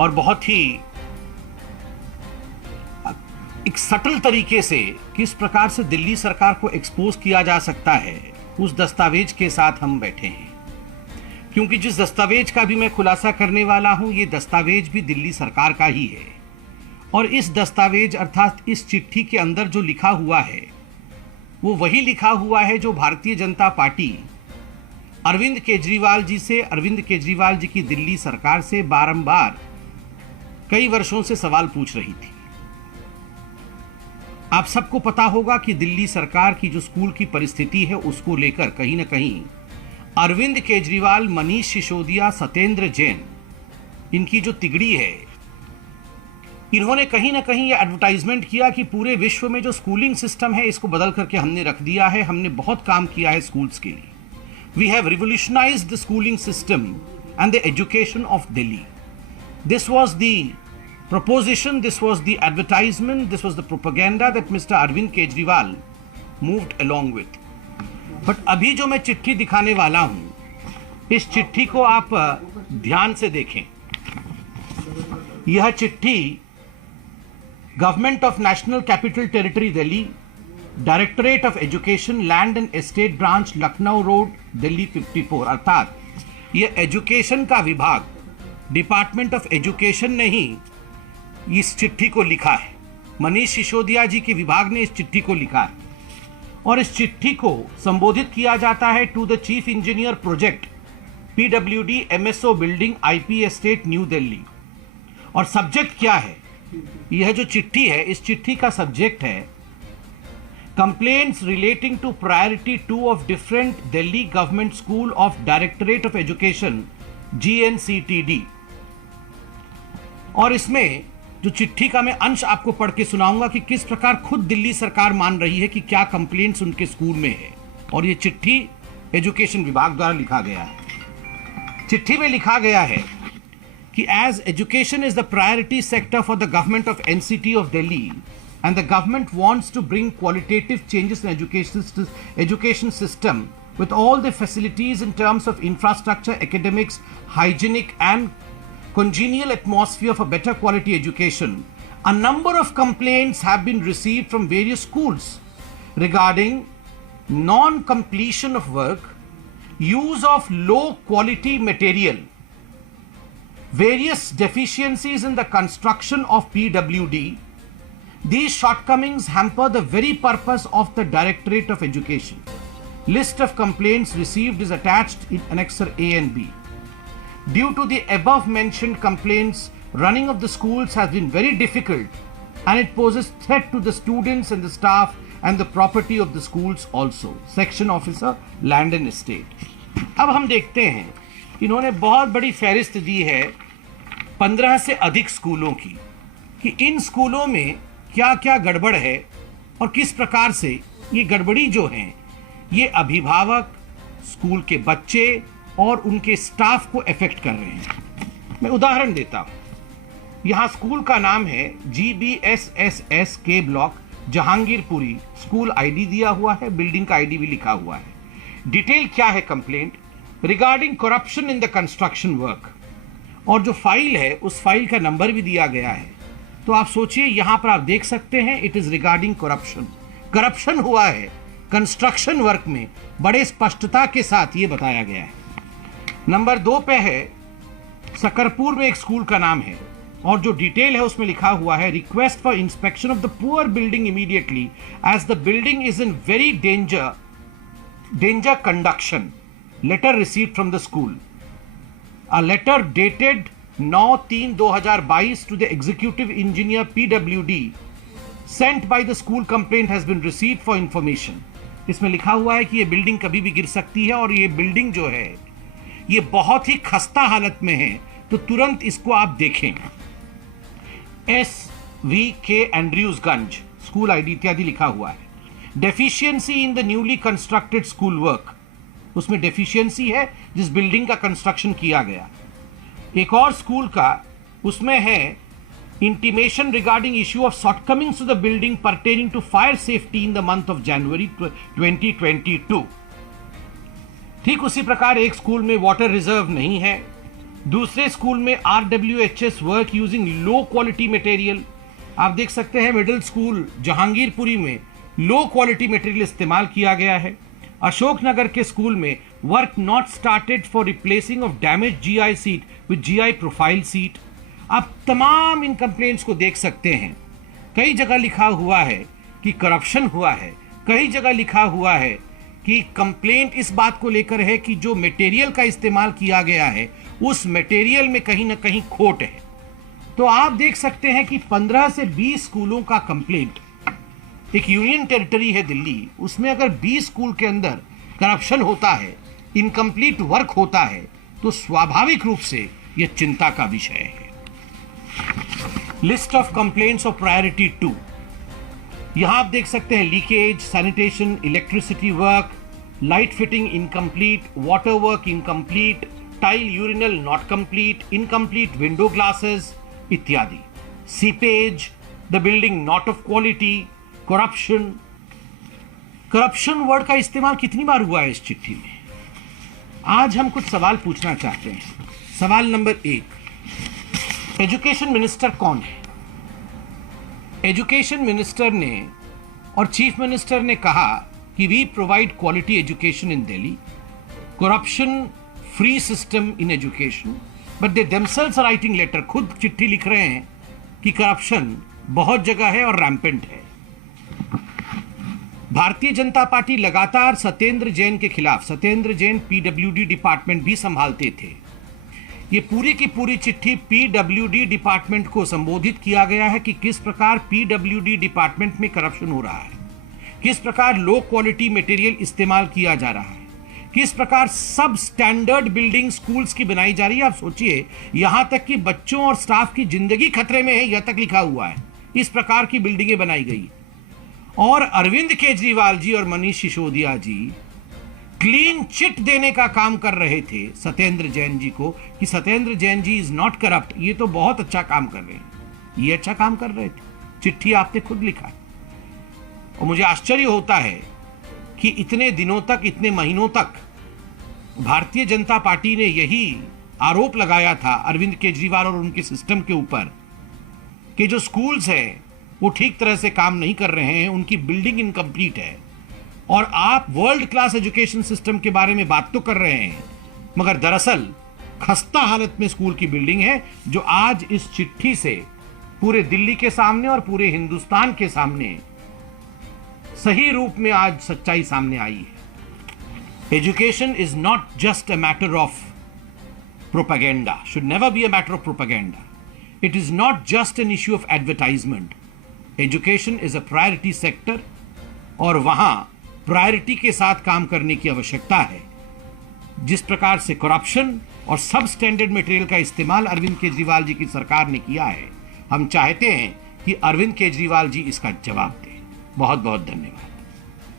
और बहुत ही एक सटल तरीके से किस प्रकार से दिल्ली सरकार को एक्सपोज किया जा सकता है, उस दस्तावेज के साथ हम बैठे हैं। क्योंकि जिस दस्तावेज का भी मैं खुलासा करने वाला हूं, ये दस्तावेज भी दिल्ली सरकार का ही है। और इस दस्तावेज अर्थात इस चिट्ठी के अंदर जो लिखा हुआ है वो वही लिखा हुआ है जो भारतीय जनता पार्टी अरविंद केजरीवाल जी की दिल्ली सरकार से बारंबार कई वर्षों से सवाल पूछ रही थी। आप सबको पता होगा कि दिल्ली सरकार की जो स्कूल की परिस्थिति है उसको लेकर कहीं ना कहीं अरविंद केजरीवाल, मनीष सिसोदिया, सत्येंद्र जैन, इनकी जो तिगड़ी है, इन्होंने कहीं ना कहीं ये एडवर्टाइजमेंट किया कि पूरे विश्व में जो स्कूलिंग सिस्टम है इसको बदल करके हमने रख दिया है, हमने बहुत काम किया है स्कूल्स के लिए। We have revolutionised the schooling system and the education of Delhi. This was the proposition, this was the advertisement, this was the propaganda that Mr. Arvind Kejriwal moved along with. But अभी जो मैं चिट्ठी दिखाने वाला हूं, इस चिट्ठी को आप ध्यान से देखें। यह चिट्ठी government of national capital territory Delhi, directorate of education, land and estate branch, Lucknow road, Delhi 54, अर्थात यह एजुकेशन का विभाग, डिपार्टमेंट ऑफ एजुकेशन ने ही इस चिट्ठी को लिखा है। मनीष सिसोदिया जी के विभाग ने इस चिट्ठी को लिखा है और इस चिट्ठी को संबोधित किया जाता है to the chief engineer project, PWD MSO building, IP estate, new Delhi. और सब्जेक्ट क्या है? यह जो चिट्ठी है, इस चिट्ठी का सब्जेक्ट है complaints relating to priority 2 of different Delhi government school of directorate of education, GNCTD। और इसमें जो चिट्ठी का मैं अंश आपको पढ़ के सुनाऊंगा कि किस प्रकार खुद दिल्ली सरकार मान रही है कि क्या कंप्लेंट्स उनके स्कूल में है। और ये चिट्ठी एजुकेशन विभाग द्वारा लिखा गया है। चिट्ठी में लिखा गया है कि as education is the priority sector for the government of NCT of Delhi and the government wants to bring qualitative changes in education system with all the facilities in terms of infrastructure, academics, hygienic and congenial atmosphere for better quality education, a number of complaints have been received from various schools regarding non-completion of work, use of low quality material, various deficiencies in the construction of PWD. These shortcomings hamper the very purpose of the Directorate of Education. List of complaints received is attached in Annexure A and B. Due to the above mentioned complaints, running of the schools has been very difficult and it poses threat to the students and the staff and the property of the schools also. Section Officer, Land and Estate. अब हम देखते हैं, इन्होंने बहुत बड़ी फहरिस्त दी है 15 से अधिक स्कूलों की कि इन स्कूलों में क्या क्या गड़बड़ है और किस प्रकार से ये गड़बड़ी जो है ये अभिभावक, स्कूल के बच्चे और उनके स्टाफ को इफेक्ट कर रहे हैं। मैं उदाहरण देता हूं। यहां स्कूल का नाम है GBSSS के ब्लॉक, जहांगीरपुरी। स्कूल ID दिया हुआ है, बिल्डिंग का ID भी लिखा हुआ है। डिटेल क्या है? Complaint regarding corruption in the construction work. और जो फाइल है उस फाइल का नंबर भी दिया गया है। तो आप सोचिए, यहां पर आप देख सकते हैं it is regarding corruption. Corruption हुआ है कंस्ट्रक्शन वर्क में, बड़े स्पष्टता के साथ ये बताया गया है। नंबर 2 पे है, सकरपुर में एक स्कूल का नाम है और जो डिटेल है उसमें लिखा हुआ है request for inspection of the poor building immediately as the building is in very danger conduction. Letter received from the school. A letter dated 9/3/2022 to the executive engineer PWD sent by the school complaint has been received for information। इसमें लिखा हुआ है कि ये building कभी भी गिर सकती है और ये बिल्डिंग जो है ये बहुत ही खस्ता हालत में है, तो तुरंत इसको आप देखें। SVK एंड्रयूजगंज स्कूल ID इत्यादि लिखा हुआ है। Deficiency in the newly constructed school work, उसमें डेफिशिएंसी है जिस बिल्डिंग का कंस्ट्रक्शन किया गया। एक और स्कूल का उसमें है intimation regarding issue of shortcomings to the building pertaining to fire safety in the month of January 2022। ठीक उसी प्रकार एक स्कूल में वाटर रिजर्व नहीं है, दूसरे स्कूल में RWHS work using low quality material. आप देख सकते हैं मिडिल स्कूल जहांगीरपुरी में लो क्वालिटी मटेरियल इस्तेमाल किया गया है। अशोकनगर के स्कूल में work not started for replacing of damage GI seat with GI profile seat. आप तमाम इन कंप्लेंट्स को देख सकते हैं। कई जगह लिखा हुआ है कि करप्शन हुआ है, कई जगह लिखा हुआ है कि कंप्लेंट इस बात को लेकर है कि जो मटेरियल का इस्तेमाल किया गया है उस मटेरियल में कहीं ना कहीं खोट है। तो आप देख सकते हैं कि 15 से 20 स्कूलों का कंप्लेंट, एक यूनियन टेरिटरी है दिल्ली, उसमें अगर 20 स्कूल के अंदर करप्शन होता है, इनकम्प्लीट वर्क होता है, तो स्वाभाविक रूप से यह चिंता का विषय है। List of complaints of priority 2। यहां आप देख सकते हैं leakage, sanitation, electricity work, light fitting incomplete, water work incomplete, tile urinal not complete, incomplete window glasses इत्यादि, seepage, the building not of quality, corruption. Corruption word का इस्तेमाल कितनी बार हुआ है इस चिट्ठी में? आज हम कुछ सवाल पूछना चाहते हैं। सवाल नंबर 1, एजुकेशन मिनिस्टर कौन है? एजुकेशन मिनिस्टर ने और चीफ मिनिस्टर ने कहा कि we provide quality education in Delhi, corruption free system in education, but they themselves are writing letter, खुद चिट्ठी लिख रहे हैं कि करप्शन बहुत जगह है और रैम्पेंट है। भारतीय जनता पार्टी लगातार सत्येंद्र जैन के खिलाफ, सत्येंद्र जैन PWD डिपार्टमेंट भी संभालते थे, ये पूरी की पूरी चिट्ठी PWD डिपार्टमेंट को संबोधित किया गया है कि किस प्रकार PWD डिपार्टमेंट में करप्शन हो रहा है, किस प्रकार लो क्वालिटी मटेरियल इस्तेमाल किया जा रहा है, किस प्रकार सब स्टैंडर्ड बिल्डिंग स्कूल्स की बनाई जा रही है। आप सोचिए, यहां तक कि बच्चों और स्टाफ की जिंदगी खतरे में है, यह तक लिखा हुआ है। इस प्रकार की बिल्डिंगें बनाई गई। और अरविंद केजरीवाल जी और मनीष सिसोदिया जी क्लीन चिट देने का काम कर रहे थे सत्येंद्र जैन जी को कि Satyendra Jain ji is not corrupt, ये तो बहुत अच्छा काम कर रहे हैं। ये अच्छा काम कर रहे थे, चिट्ठी आपने खुद लिखा है। और मुझे आश्चर्य होता है कि इतने दिनों तक, इतने महीनों तक भारतीय जनता पार्टी ने यही आरोप लगाया था अरविंद केजरीवाल और उनके सिस्टम के ऊपर कि जो स्कूल्स हैं वो ठीक तरह से काम नहीं कर रहे हैं, उनकी बिल्डिंग इनकम्प्लीट है। और आप वर्ल्ड क्लास एजुकेशन सिस्टम के बारे में बात तो कर रहे हैं, मगर दरअसल खस्ता हालत में स्कूल की बिल्डिंग है, जो आज इस चिट्ठी से पूरे दिल्ली के सामने और पूरे हिंदुस्तान के सामने सही रूप में आज सच्चाई सामने आई है। Education is not just a matter of propaganda, should never be a matter of propaganda. It is not just an issue of advertisement. Education is a priority sector और वहां प्रायोरिटी के साथ काम करने की आवश्यकता है। जिस प्रकार से करप्शन और सब स्टैंडर्ड मटेरियल का इस्तेमाल अरविंद केजरीवाल जी की सरकार ने किया है, हम चाहते हैं कि अरविंद केजरीवाल जी इसका जवाब दें। बहुत बहुत धन्यवाद।